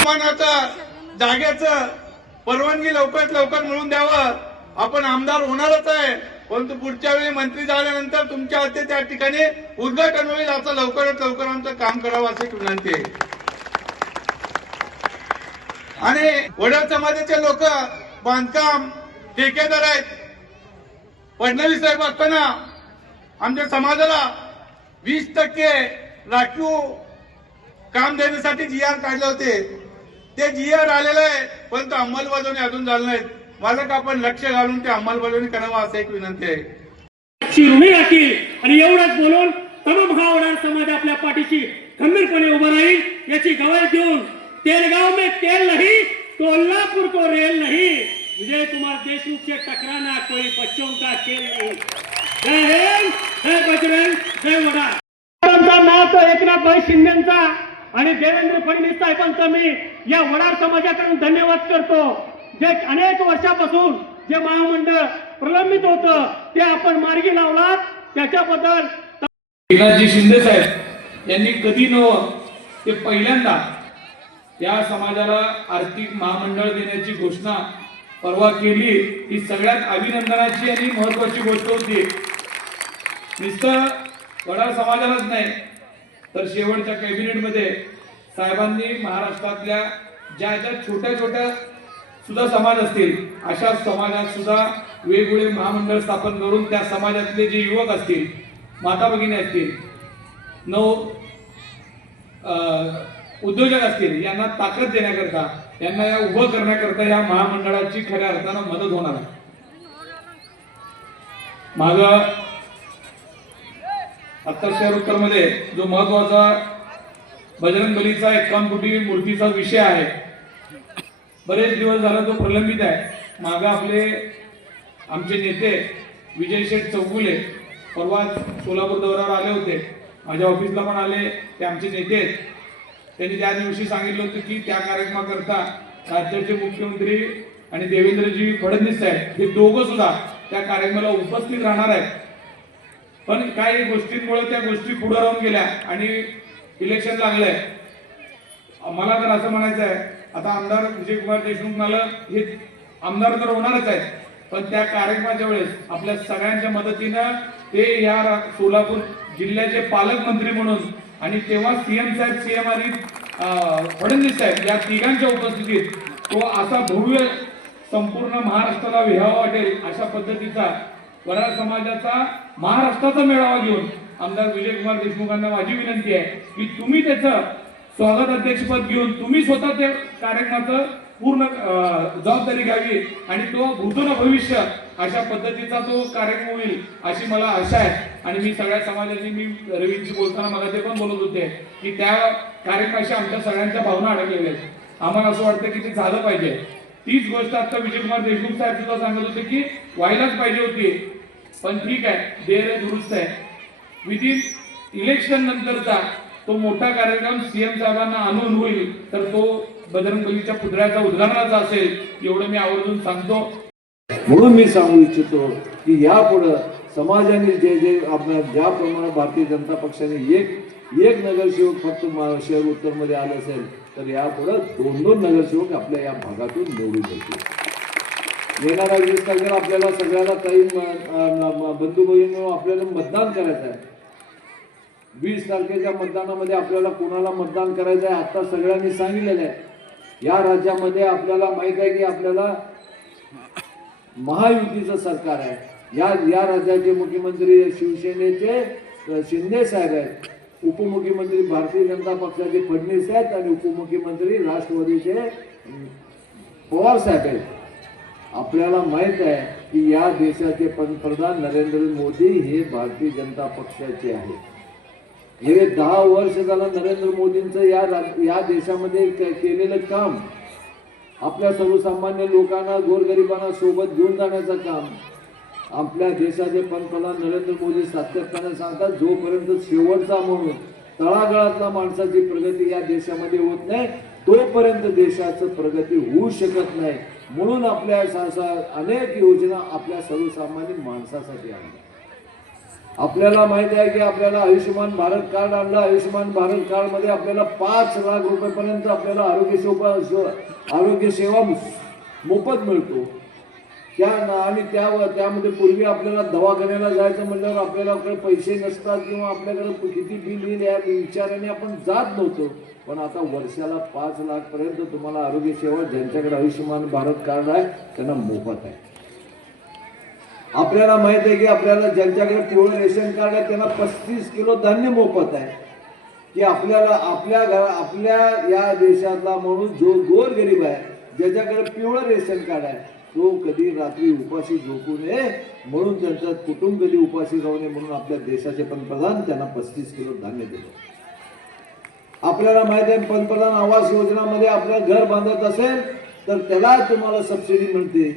निर्माणाचा जागेचं परवानगी लवकरात लवकर मिळून द्यावं. आपण आमदार होणारच आहे. परंतु पुढच्या वेळी मंत्री झाल्यानंतर तुमच्या हस्ते त्या ठिकाणी उद्घाटन होईल असं लवकरात लवकर आमचं काम करावं अशी विनंती आहे. आणि वडील समाजाचे लोक बांधकाम ठेकेदार आहेत. फडणवीस साहेब असताना आमच्या समाजाला वीस टक्के राखीव काम देण्यासाठी जी आर काढले होते. ते जी आर आलेलं आहे परंतु अंमलबजावणी अजून झालं नाहीत मालक आपण लक्ष घालून ते अंमलबजावणी करावं असं एक विनंती आहे. राखील आणि एवढंच बोलून तमाम हा होणार समाज आपल्या पाठीशी खंबीरपणे उभा राहील याची गवाही देऊन तेलगाव में तेल नहीं कोल्हापुर को रेल नहीं. विजय कुमार देशमुख से टकराना कोई बच्चों का खेल नहीं. जय हिंद जय बजरंग जय वडा. नाव तो एकनाथ भाई शिंदेचा आणि देवेंद्र फडणवीस साहेबांचा मी या वडार समाजाकडून धन्यवाद करतो. जे अनेक वर्षापासून जे महामंडळ प्रलंबित होतं ते आपण मार्गी लावलात. त्याच्याबद्दल एकनाथजी शिंदे साहेब यांनी कधी न ते पहिल्यांदा या समाजाला आर्थिक महामंडळ देण्याची घोषणा परवा केली. ही सगळ्यात अभिनंदनाची आणि महत्वाची गोष्ट होती. नुसतं वडार समाजालाच नाही तर शेवटच्या कॅबिनेटमध्ये साहेबांनी महाराष्ट्रातल्या ज्या ज्या छोट्या छोट्या सुद्धा समाज असतील अशा समाजात सुद्धा वेगवेगळे महामंडळ स्थापन करून त्या समाजातले जे युवक असतील माता भगिनी असतील नऊ अं, उद्योजक असतील यांना ताकद देण्याकरता यांना या उभं करण्याकरता या महामंडळाची खऱ्या अर्थानं मदत होणार आहे. माग आता शहरमध्ये जो महत्त्वाचा बजरंग बलीचा एकावन्न मूर्तीचा विषय आहे. बरेच दिवस झाला तो प्रलंबित आहे. मागं आपले आमचे नेते विजय शेठ चौगुले परवा सोलापूर दौऱ्यावर आले होते. माझ्या ऑफिसला पण आले ते आमचे नेते आहेत. त्यांनी त्या दिवशी सांगितलं होतं की त्या कार्यक्रमाकरता राज्याचे मुख्यमंत्री आणि देवेंद्रजी फडणवीस साहेब हे दोघं सुद्धा त्या कार्यक्रमाला उपस्थित राहणार आहेत. पण काही गोष्टींमुळे त्या गोष्टी पुढे राहून गेल्या आणि इलेक्शन लागलंय. मला तर असं म्हणायचं आहे आता आमदार विजयकुमार देशमुख मला हे आमदार तर होणारच आहेत पण त्या कार्यक्रमाच्या वेळेस आपल्या सगळ्यांच्या मदतीनं ते या रा- सोलापूर जिल्ह्याचे पालकमंत्री म्हणून आणि तेव्हा सीएम साहेब सीएम आणि फडणवीस साहेब या तिघांच्या उपस्थितीत तो असा भव्य संपूर्ण महाराष्ट्राला विहावा वाटेल अशा पद्धतीचा वडार समाजाचा महाराष्ट्राचा मेळावा घेऊन आमदार विजयकुमार देशमुखांना माझी विनंती आहे की तुम्ही त्याचं स्वागत अध्यक्षपद घेऊन तुम्ही स्वतः त्या कार्यक्रमाचं पूर्ण जबाबदारी घ्यावी आणि तो भूतन भविष्य अशा पद्धतीचा तो कार्यक्रम होईल अशी मला आशा आहे. आणि मी सगळ्या समाजाची मी रवींशी बोलताना मला ते पण बोलत होते की त्या कार्यक्रमाशी आमच्या सगळ्यांच्या भावना अडकलेल्या आहेत. आम्हाला असं वाटतं की ते झालं पाहिजे. तीच गोष्ट आता विजयकुमार देशमुख साहेब सुद्धा सांगत होते की व्हायलाच पाहिजे होती. पण ठीक आहे देर आहे दुरुस्त आहे. विदिन इलेक्शन नंतरचा तो मोठा कार्यक्रम सीएम साहेबांना आणून होईल तर तो बजरंगबलीच्या पुतळ्याचा उद्घाटनाचा असेल एवढं मी आवर्जून सांगतो. म्हणून मी सांगू इच्छितो की यापुढं समाजाने जे जे आपल्या ज्याप्रमाणे भारतीय जनता पक्षाने एक एक नगरसेवक फक्त शहर उत्तरमध्ये आले असेल तर यापुढे दोन दोन नगरसेवक आपल्या या भागातून निवडून येतील. येणारा वीस तारखेला आपल्याला सगळ्याला काही बंधू भगिनी आपल्याला मतदान करायचं आहे. वीस तारखेच्या मतदानामध्ये आपल्याला कोणाला मतदान करायचं आहे आता सगळ्यांनी सांगितलेलं आहे. या राज्यामध्ये आपल्याला माहीत आहे की आपल्याला महायुतीचं सरकार आहे. या या राज्याचे मुख्यमंत्री शिवसेनेचे शिंदे साहेब आहेत. उपमुख्यमंत्री भारतीय जनता पक्षाचे फडणवीस आहेत आणि उपमुख्यमंत्री राष्ट्रवादीचे पवार साहेब आहेत. आपल्याला माहीत आहे की या देशाचे पंतप्रधान नरेंद्र मोदी हे भारतीय जनता पक्षाचे आहेत. हे दहा वर्ष झालं नरेंद्र मोदींचं या या देशामध्ये केलेलं काम. आपल्या सर्वसामान्य लोकांना गोरगरिबांना सोबत घेऊन जाण्याचं काम. आपल्या देशाचे पंतप्रधान नरेंद्र मोदी सातत्याने सांगतात जोपर्यंत शेवटचा म्हणून तळागाळातल्या माणसाची प्रगती या देशामध्ये होत नाही तोपर्यंत देशाचं प्रगती होऊ शकत नाही. म्हणून आपल्या अनेक योजना आपल्या सर्वसामान्य माणसासाठी आणल्या आपल्याला माहिती आहे की आपल्याला आयुष्यमान भारत कार्ड आणलं आयुष्यमान भारत कार्डमध्ये आपल्याला पाच लाख रुपयेपर्यंत आपल्याला आरोग्य सेवा आरोग्य सेवा मोफत मिळतो. त्या आणि त्या त्यामध्ये पूर्वी आपल्याला दवाखान्याला जायचं म्हणल्यावर आपल्याला आपल्याकडे पैसे नसतात किंवा आपल्याकडे किती बिल येईल या विचाराने आपण जात नव्हतो. पण आता वर्षाला पाच लाखपर्यंत तुम्हाला आरोग्य सेवा ज्यांच्याकडे आयुष्यमान भारत कार्ड आहे त्यांना मोफत आहे. आपल्याला माहीत आहे की आपल्याला ज्यांच्याकडे पिवळं रेशन कार्ड आहे त्यांना पस्तीस किलो धान्य मोफत आहे. की आपल्याला आपल्या घरा आपल्या या देशातला माणूस जो गोर गरीब आहे ज्याच्याकडे पिवळं रेशन कार्ड आहे तो कधी रात्री उपाशी झोपू नये म्हणून त्यांचा कुटुंब कधी उपाशी जाऊ नये म्हणून आपल्या देशाचे पंतप्रधान त्यांना पस्तीस किलो धान्य दिलं आपल्याला माहिती आहे पंतप्रधान आवास योजनामध्ये आपलं घर बांधत असेल तर त्याला तुम्हाला सबसिडी मिळते.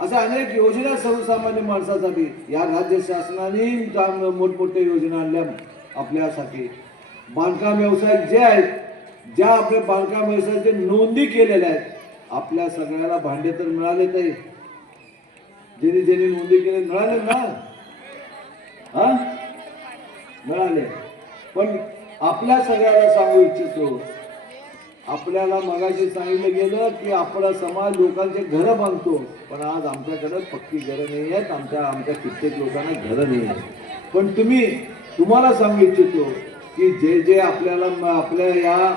अशा अनेक योजना सर्वसामान्य माणसासाठी या राज्य शासनाने काम मोठमोठ्या योजना आणल्या आपल्यासाठी. बांधकाम व्यवसाय जे आहेत ज्या आपल्या बांधकाम व्यवसायाचे नोंदी केलेल्या आहेत आपल्या सगळ्याला भांडे तर मिळाले ते ज्यांनी ज्यांनी नोंदी केले मिळाले ना? हा? मिळाले. पण आपल्या सगळ्याला सांगू इच्छितो. आपल्याला मगाशी सांगितलं गेलं की आपला समाज लोकांचे घरं बांधतो. पण आज आमच्याकडं पक्की घरं नाही आहेत. आमच्या आमच्या कित्येक लोकांना घरं नाही आहेत. पण तुम्ही तुम्हाला सांगू इच्छितो की जे जे आपल्याला आपल्या या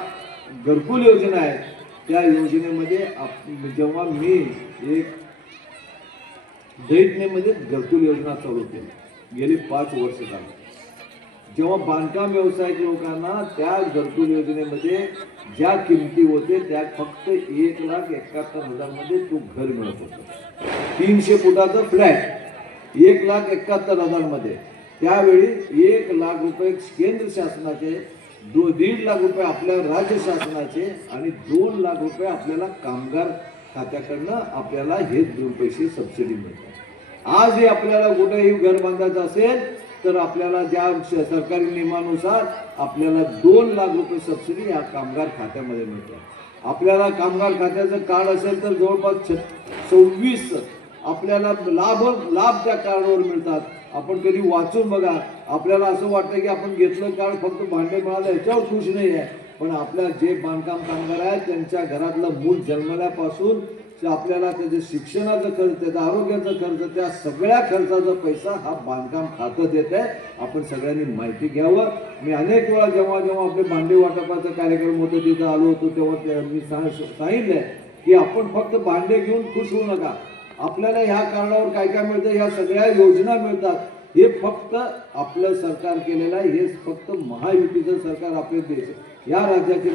घरकुल योजना आहेत त्या योजनेमध्ये आप- जेव्हा मी एक दैठणेमध्ये घरकुल योजना चालू केली गेली पाच वर्ष झाली. जेव्हा बांधकाम व्यवसायाच्या लोकांना त्या घरकुल योजनेमध्ये ज्या किमती होते त्या फक्त एक लाख एकाहत्तर हजारमध्ये तो घर मिळत होतं. तीनशे फुटाचं फ्लॅट एक लाख एकाहत्तर हजारमध्ये. त्यावेळी एक लाख रुपये केंद्र शासनाचे दो दीड लाख रुपये आपल्या राज्य शासनाचे आणि दोन लाख रुपये आपल्याला कामगार खात्याकडनं आपल्याला हे दोन पैसे सबसिडी मिळतात. आज हे आपल्याला कुठेही घर बांधायचं असेल तर आपल्याला ज्या सरकारी नियमानुसार आपल्याला दोन लाख रुपये सबसिडी या कामगार खात्यामध्ये मिळतात. आपल्याला कामगार खात्याचं कार्ड असेल तर जवळपास छ सव्वीस आपल्याला लाभ लाभ त्या कार्डवर मिळतात. आपण कधी वाचून बघा आपल्याला असं वाटतं की आपण घेतलं कार्ड फक्त भांडे मिळालं याच्यावर खुश नाही आहे. पण आपल्या जे बांधकाम कामगार आहेत त्यांच्या घरातलं मूल जन्मल्यापासून ते आपल्याला त्याच्या शिक्षणाचा खर्च त्याचा आरोग्याचा खर्च त्या सगळ्या खर्चाचा पैसा हा बांधकाम खातं देत आहे. आपण सगळ्यांनी माहिती घ्यावं. मी अनेक वेळा जेव्हा जेव्हा आपले भांडे वाटपाचा कार्यक्रम होतो तिथं आलो होतो तेव्हा ते मी सांग- की आपण फक्त भांडे घेऊन खुश होऊ नका. आपल्याला ह्या कारणावर काय काय मिळतं? ह्या सगळ्या योजना मिळतात. हे फक्त आपलं सरकार केलेलं आहे हे फक्त महायुतीचं सरकार आपले देश या राज्याचे